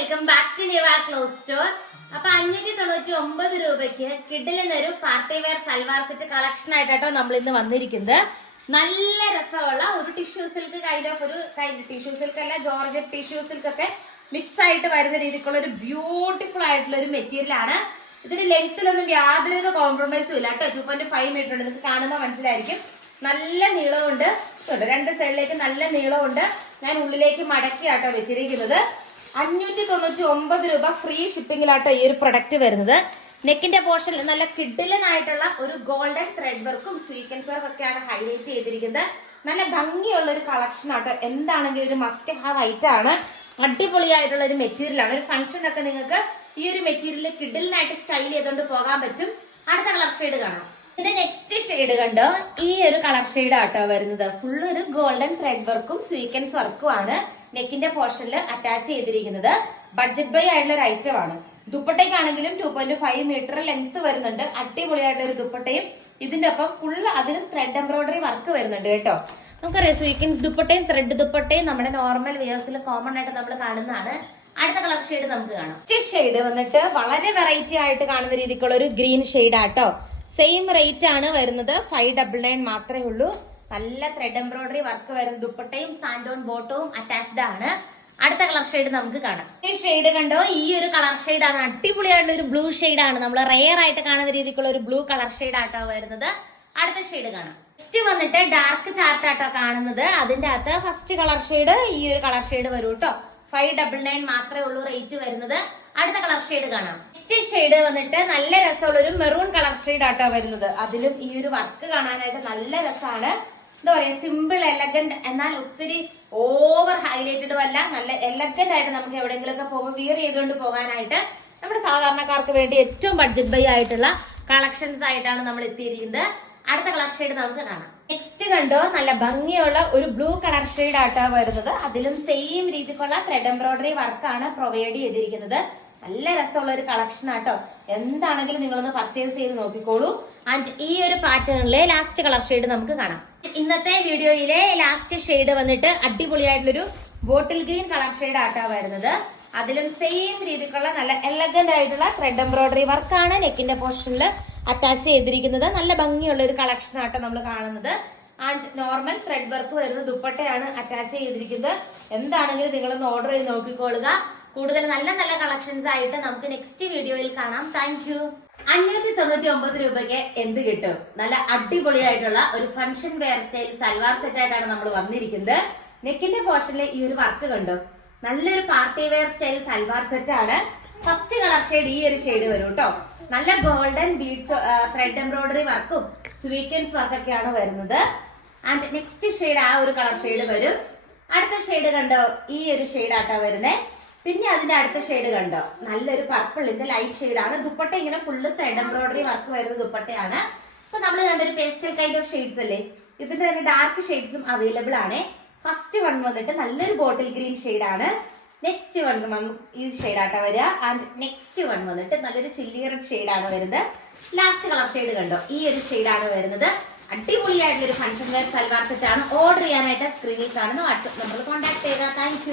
Welcome back to Niva clothes store. അപ്പൊ അഞ്ഞൂറ്റി തൊണ്ണൂറ്റി ഒമ്പത് രൂപയ്ക്ക് കിഡിലിനൊരു party wear salwar set collection ആയിട്ടോ നമ്മൾ ഇന്ന് വന്നിരിക്കുന്നത്. നല്ല രസമുള്ള ഒരു ടിഷ്യൂ സിൽക്ക് കൈൻഡ് ഓഫ് ഒരു ടിഷ്യൂ സിൽക്ക് അല്ല ജോർജറ്റ് ടിഷ്യൂ സിൽക്ക് ഒക്കെ മിക്സ് ആയിട്ട് വരുന്ന രീതിക്കുള്ള ഒരു ബ്യൂട്ടിഫുൾ ആയിട്ടുള്ള ഒരു മെറ്റീരിയൽ ആണ്. ഇതിന്റെ ലെങ്ത്തിലൊന്നും യാതൊരു കോംപ്രമൈസും ഇല്ല കേട്ടോ. ടു പോയിന്റ് ഫൈവ് മീറ്റർ ഉണ്ട്. നിങ്ങൾക്ക് കാണുമ്പോൾ മനസ്സിലായിരിക്കും. നല്ല നീളമുണ്ട് രണ്ട് സൈഡിലേക്ക് നല്ല നീളമുണ്ട് ഞാൻ ഉള്ളിലേക്ക് മടക്കിയാട്ടോ വെച്ചിരിക്കുന്നത്. അഞ്ഞൂറ്റി തൊണ്ണൂറ്റി ഒമ്പത് രൂപ ഫ്രീ ഷിപ്പിംഗിലാട്ടോ ഈ ഒരു പ്രൊഡക്റ്റ് വരുന്നത്. നെക്കിന്റെ പോർഷൻ നല്ല കിഡിലനായിട്ടുള്ള ഒരു ഗോൾഡൻ ത്രെഡ് വർക്കും സ്വീക്കൻസ് വർക്കും ഒക്കെയാണ് ഹൈലൈറ്റ് ചെയ്തിരിക്കുന്നത്. നല്ല ഭംഗിയുള്ള ഒരു കളക്ഷൻ ആട്ടോ. എന്താണെങ്കിലും ഒരു മസ്റ്റ് ഹാവ് ഐറ്റം ആണ്. അടിപൊളിയായിട്ടുള്ള ഒരു മെറ്റീരിയൽ ആണ്. ഒരു ഫംഗ്ഷൻ ഒക്കെ നിങ്ങൾക്ക് ഈ ഒരു മെറ്റീരിയൽ കിഡിലിനായിട്ട് സ്റ്റൈൽ ചെയ്തുകൊണ്ട് പോകാൻ പറ്റും. അടുത്ത കളർ ഷെയ്ഡ് കാണാം. ഇതിന്റെ നെക്സ്റ്റ് ഷെയ്ഡ് കണ്ടോ? ഈ ഒരു കളർ ഷെയ്ഡ് ആട്ടോ വരുന്നത്. ഫുൾ ഒരു ഗോൾഡൻ ത്രെഡ് വർക്കും സ്വീക്കൻസ് വർക്കും ആണ്. നെക്കിന്റെ പോർഷനിൽ അറ്റാച്ച് ചെയ്തിരിക്കുന്നത്. ബഡ്ജറ്റ് ബൈ ആയിട്ടുള്ള ഒരു ഐറ്റം ആണ്. ദുപ്പട്ടയ്ക്കാണെങ്കിലും two point five metre length വരുന്നുണ്ട്. അടിപൊളിയായിട്ടുള്ള ഒരു ദുപ്പട്ടയും. ഇതിന്റെ ഒപ്പം ഫുള്ള് അതിലും ത്രെഡ് എംബ്രോയിഡറി വർക്ക് വരുന്നുണ്ട് കേട്ടോ. നമുക്കറിയാം സ്വീക്കിൻസ് ദുപ്പട്ടയും ത്രെഡ് ദുപ്പട്ടയും നമ്മുടെ നോർമൽ വിയേഴ്സിൽ കോമൺ ആയിട്ട് നമ്മൾ കാണുന്നതാണ്. അടുത്ത കളർ ഷെയ്ഡ് നമുക്ക് കാണാം. ഷെയ്ഡ് വന്നിട്ട് വളരെ വെറൈറ്റി ആയിട്ട് കാണുന്ന രീതിക്കുള്ള ഒരു ഗ്രീൻ ഷെയ്ഡ് ആട്ടോ. സെയിം റേറ്റ് ആണ് വരുന്നത്. ഫൈവ് ഡബിൾ നയൻ മാത്രമേ ഉള്ളൂ. നല്ല ത്രെഡ് എംബ്രോയിഡറി വർക്ക് വരുന്ന ദുപ്പട്ടയും സാൻഡോൺ ബോട്ടവും അറ്റാച്ച്ഡ് ആണ്. അടുത്ത കളർ ഷെയ്ഡ് നമുക്ക് കാണാം. ഈ ഷെയ്ഡ് കണ്ടോ? ഈ ഒരു കളർ ഷെയ്ഡ് ആണ്. അടിപൊളിയായിട്ടുള്ള ഒരു ബ്ലൂ ഷെയ്ഡ് ആണ്. നമ്മൾ റെയർ ആയിട്ട് കാണുന്ന രീതിക്കുള്ള ഒരു ബ്ലൂ കളർ ഷെയ്ഡ് ആട്ടോ വരുന്നത്. അടുത്ത ഷെയ്ഡ് കാണാം. നെക്സ്റ്റ് വന്നിട്ട് ഡാർക്ക് ചാർട്ട് ആട്ടോ കാണുന്നത്. അതിന്റെ അകത്ത് ഫസ്റ്റ് കളർ ഷെയ്ഡ് ഈ ഒരു കളർ ഷെയ്ഡ് വരും കേട്ടോ ഫൈവ് ഡബിൾ നയൻ മാത്രമേ ഉള്ളൂ റേറ്റ് വരുന്നത്. അടുത്ത കളർ ഷെയ്ഡ് കാണാം. നെക്സ്റ്റ് ഷെയ്ഡ് വന്നിട്ട് നല്ല രസമുള്ള ഒരു മെറൂൺ കളർ ഷെയ്ഡ് ആട്ടോ വരുന്നത്. അതിലും ഈ ഒരു വർക്ക് കാണാനായിട്ട് നല്ല രസമാണ്. എന്താ പറയാ സിമ്പിൾ എലഗന്റ് എന്നാൽ ഒത്തിരി ഓവർ ഹൈലൈറ്റഡ് അല്ല നല്ല എലഗന്റ് ആയിട്ട് നമുക്ക് എവിടെയെങ്കിലും ഒക്കെ പോകുമ്പോൾ വിയർ ചെയ്തുകൊണ്ട് പോകാനായിട്ട് നമ്മുടെ സാധാരണക്കാർക്ക് വേണ്ടി ഏറ്റവും ബഡ്ജറ്റ് ബൈ ആയിട്ടുള്ള കളക്ഷൻസ് ആയിട്ടാണ് നമ്മൾ എത്തിയിരിക്കുന്നത്. അടുത്ത കളർ ഷെയ്ഡ് നമുക്ക് കാണാം. നെക്സ്റ്റ് കണ്ടോ നല്ല ഭംഗിയുള്ള ഒരു ബ്ലൂ കളർ ഷെയ്ഡ് ആട്ടോ വരുന്നത്. അതിലും സെയിം രീതിക്കുള്ള ത്രെഡ് എംബ്രോയിഡറി വർക്കാണ് പ്രൊവൈഡ് ചെയ്തിരിക്കുന്നത്. നല്ല രസമുള്ള ഒരു കളക്ഷൻ ആട്ടോ. എന്താണെങ്കിലും നിങ്ങളൊന്ന് പർച്ചേസ് ചെയ്ത് നോക്കിക്കോളൂ. ആൻഡ് ഈ ഒരു പാറ്റേണിലെ ലാസ്റ്റ് കളർ ഷെയ്ഡ് നമുക്ക് കാണാം. ഇന്നത്തെ വീഡിയോയിലെ ലാസ്റ്റ് ഷെയ്ഡ് വന്നിട്ട് അടിപൊളിയായിട്ടുള്ളൊരു ബോട്ടിൽ ഗ്രീൻ കളർ ഷെയ്ഡ് ആട്ടോ വരുന്നത്. അതിലും സെയിം രീതിക്കുള്ള നല്ല എലഗന്റ് ആയിട്ടുള്ള ത്രെഡ് എംബ്രോയിഡറി വർക്കാണ് നെക്കിന്റെ പോർഷനിൽ അറ്റാച്ച് ചെയ്തിരിക്കുന്നത്. നല്ല ഭംഗിയുള്ള ഒരു കളക്ഷൻ ആട്ടോ നമ്മൾ കാണുന്നത്. ആൻഡ് നോർമൽ ത്രെഡ് വർക്ക് വരുന്ന ദുപ്പട്ടയാണ് അറ്റാച്ച് ചെയ്തിരിക്കുന്നത്. എന്താണെങ്കിലും നിങ്ങളൊന്ന് ഓർഡർ ചെയ്ത് നോക്കിക്കോളുക. കൂടുതൽ നല്ല നല്ല കളക്ഷൻസ് ആയിട്ട് നമുക്ക് നെക്സ്റ്റ് വീഡിയോയിൽ കാണാം. താങ്ക് യു അഞ്ഞൂറ്റി തൊണ്ണൂറ്റി ഒമ്പത് രൂപയ്ക്ക് എന്ത് കിട്ടും? നല്ല അടിപൊളിയായിട്ടുള്ള ഒരു function wear style salwar set ആയിട്ടാണ് നമ്മൾ വന്നിരിക്കുന്നത്. നെക്കിന്റെ പോർഷനിലെ ഈ ഒരു വർക്ക് കണ്ടു? നല്ലൊരു party wear style salwar set ആണ്. ഫസ്റ്റ് കളർ ഷെയ്ഡ് ഈ ഒരു ഷെയ്ഡ് വരും കേട്ടോ നല്ല ഗോൾഡൻ ബീഡ്സ് ത്രെഡ് എംബ്രോയിഡറി വർക്കും സ്വീക്കൻസ് വർക്കൊക്കെയാണ് വരുന്നത്. ആൻഡ് നെക്സ്റ്റ് ഷെയ്ഡ് ആ ഒരു കളർ ഷെയ്ഡ് വരും. അടുത്ത ഷെയ്ഡ് കണ്ടോ? ഈ ഒരു ഷെയ്ഡ് ആട്ടാ വരുന്നേ. പിന്നെ അതിന്റെ അടുത്ത ഷെയ്ഡ് കണ്ടോ? നല്ലൊരു പർപ്പിളിന്റെ ലൈറ്റ് ഷെയ്ഡ് ആണ്. ദുപ്പട്ട ഇങ്ങനെ ഫുള്ള് ത്രെഡ് എംബ്രോയിഡറി വർക്ക് വരുന്ന ദുപ്പട്ടയാണ്. ഇപ്പൊ നമ്മൾ കണ്ടൊരു പേസ്റ്റൽ കൈൻഡ് ഓഫ് ഷെയ്ഡ്സ് അല്ലേ? ഇതിന്റെ തന്നെ ഡാർക്ക് ഷെയ്ഡ്സും അവൈലബിൾ ആണ്. ഫസ്റ്റ് വൺ വന്നിട്ട് നല്ലൊരു ബോട്ടിൽ ഗ്രീൻ ഷെയ്ഡ് ആണ്. നെക്സ്റ്റ് വൺ ഈ ഷെയ്ഡ് ആട്ടാ വരിക. ആൻഡ് നെക്സ്റ്റ് വൺ വന്നിട്ട് നല്ലൊരു ചില്ലി റെഡ് ഷെയ്ഡ് ആണ് വരുന്നത്. ലാസ്റ്റ് കളർ ഷെയ്ഡ് കണ്ടോ? ഈ ഒരു ഷെയ്ഡ് ആണ് വരുന്നത്. അടിപൊളിയായിട്ടുള്ള ഒരു ഫംഗ്ഷൻ വെയർ സൽവാർ സെറ്റ് ആണ്. ഓർഡർ ചെയ്യാനായിട്ട് സ്ക്രീനിൽ കാണുന്ന വാട്സ്ആപ്പ് നമ്പറിൽ കോൺടാക്ട് ചെയ്താൽ താങ്ക്